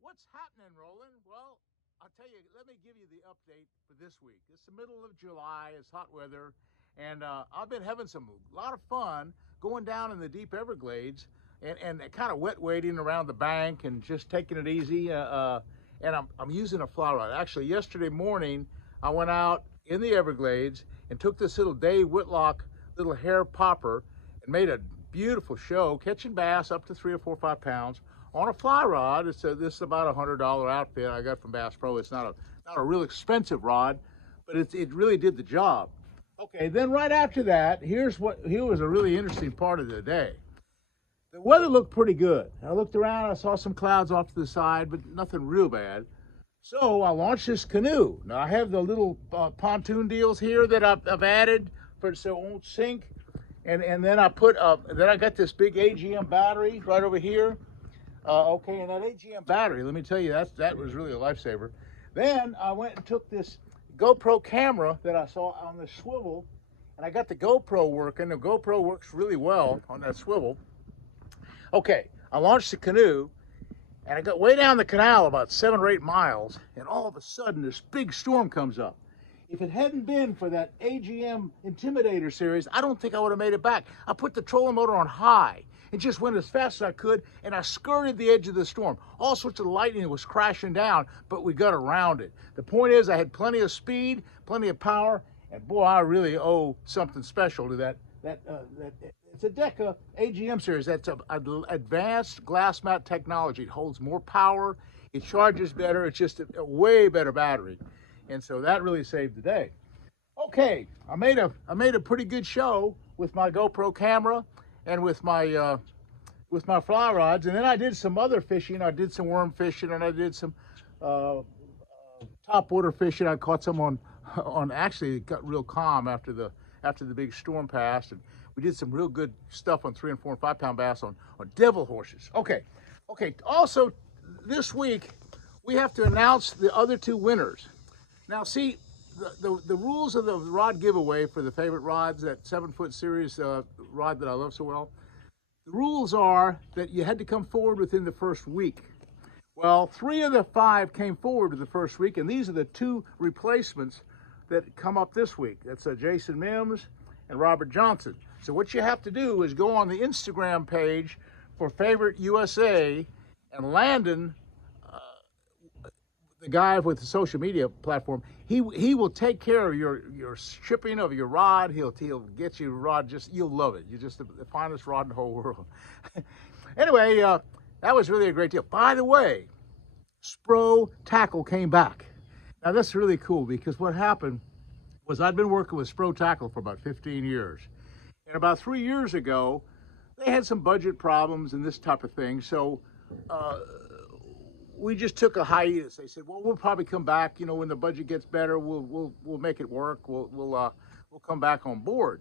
What's happening, Roland? Well, I'll tell you, let me give you the update for this week. It's the middle of July, it's hot weather, and I've been having a lot of fun going down in the deep Everglades and kind of wet wading around the bank and just taking it easy. And I'm using a fly rod. Actually, yesterday morning, I went out in the Everglades and took this little Dave Whitlock little hair popper and made a beautiful show, catching bass up to 3 or 4 or 5 pounds on a fly rod. This is about $100 outfit I got from Bass Pro. It's not a real expensive rod, but it really did the job. Okay, then right after that, here was a really interesting part of the day. The weather looked pretty good. I looked around, I saw some clouds off to the side, but nothing real bad. So I launched this canoe. Now I have the little pontoon deals here that I've added for so it won't sink, and then I got this big AGM battery right over here. Okay, and that AGM battery, let me tell you, that was really a lifesaver. Then I went and took this GoPro camera that I saw on the swivel, and I got the GoPro working. The GoPro works really well on that swivel. Okay, I launched the canoe, and I got way down the canal about 7 or 8 miles, and all of a sudden this big storm comes up. If it hadn't been for that AGM Intimidator series, I don't think I would have made it back. I put the trolling motor on high and just went as fast as I could, and I skirted the edge of the storm. All sorts of lightning was crashing down, but we got around it. The point is, I had plenty of speed, plenty of power, and boy, I really owe something special to that. It's a Deca AGM series. That's a advanced glass mat technology. It holds more power, it charges better, it's just a way better battery. And so that really saved the day. Okay, I made a pretty good show with my GoPro camera and with my fly rods, and then I did some other fishing. I did some worm fishing, and I did some top water fishing. I caught some on actually it got real calm after the big storm passed, and we did some real good stuff on 3 and 4 and 5 pound bass on devil horses. Okay. Also, this week we have to announce the other two winners. Now, see, the rules of the rod giveaway for the favorite rods, that 7-foot series rod that I love so well, the rules are that you had to come forward within the first week. Well, 3 of the 5 came forward in the first week, and these are the 2 replacements that come up this week. That's Jason Mims and Robert Johnson. So what you have to do is go on the Instagram page for Favorite USA, and Landon, the guy with the social media platform, he will take care of your shipping of your rod. He'll get you a rod, you'll love it. You're just the finest rod in the whole world. Anyway, that was really a great deal. By the way, Spro tackle came back. Now that's really cool, because what happened was I'd been working with Spro tackle for about 15 years. And about 3 years ago, they had some budget problems and this type of thing. So we just took a hiatus. They said, "Well, we'll probably come back. When the budget gets better, we'll make it work. We'll come back on board."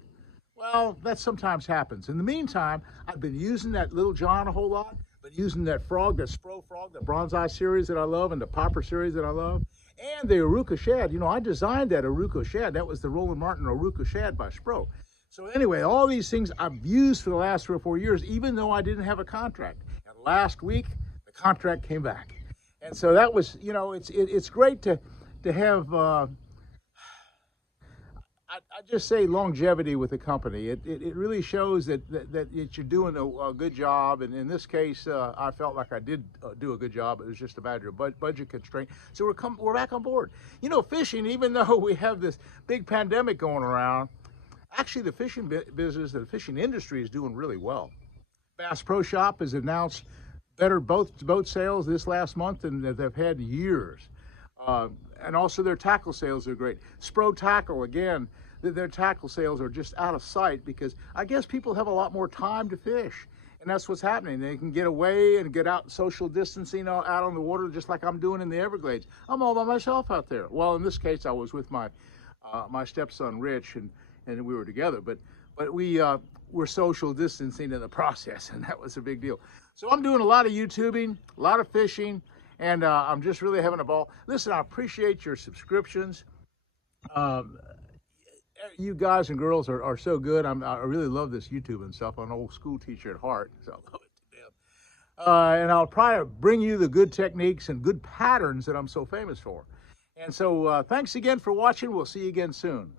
Well, that sometimes happens. In the meantime, I've been using that Little John a whole lot. Been using that frog, that Spro frog, the Bronze Eye series that I love, and the Popper series that I love, and the Aruka shad. I designed that Aruka shad. That was the Roland Martin Aruka shad by Spro. So anyway, all these things I've used for the last 3 or 4 years, even though I didn't have a contract. And last week, the contract came back. And so that was, it's great to have, I just say longevity with the company. It really shows that you're doing a good job. And in this case, I felt like I did do a good job. It was just a matter of budget constraint. So we're back on board. Fishing, even though we have this big pandemic going around, actually the fishing business, the fishing industry is doing really well. Bass Pro Shop has announced better boat sales this last month than they've had in years. And also their tackle sales are great. Spro Tackle, again, their tackle sales are just out of sight, because I guess people have a lot more time to fish. And that's what's happening. They can get away and get out social distancing out on the water, just like I'm doing in the Everglades. I'm all by myself out there. Well, in this case, I was with my stepson, Rich, and we were together. But we were social distancing in the process, and that was a big deal. So I'm doing a lot of YouTubing, a lot of fishing, and I'm just really having a ball. Listen, I appreciate your subscriptions. You guys and girls are so good. I really love this YouTube and stuff. I'm an old school teacher at heart, so I love it to death. and I'll try to bring you the good techniques and good patterns that I'm so famous for. And so thanks again for watching. We'll see you again soon.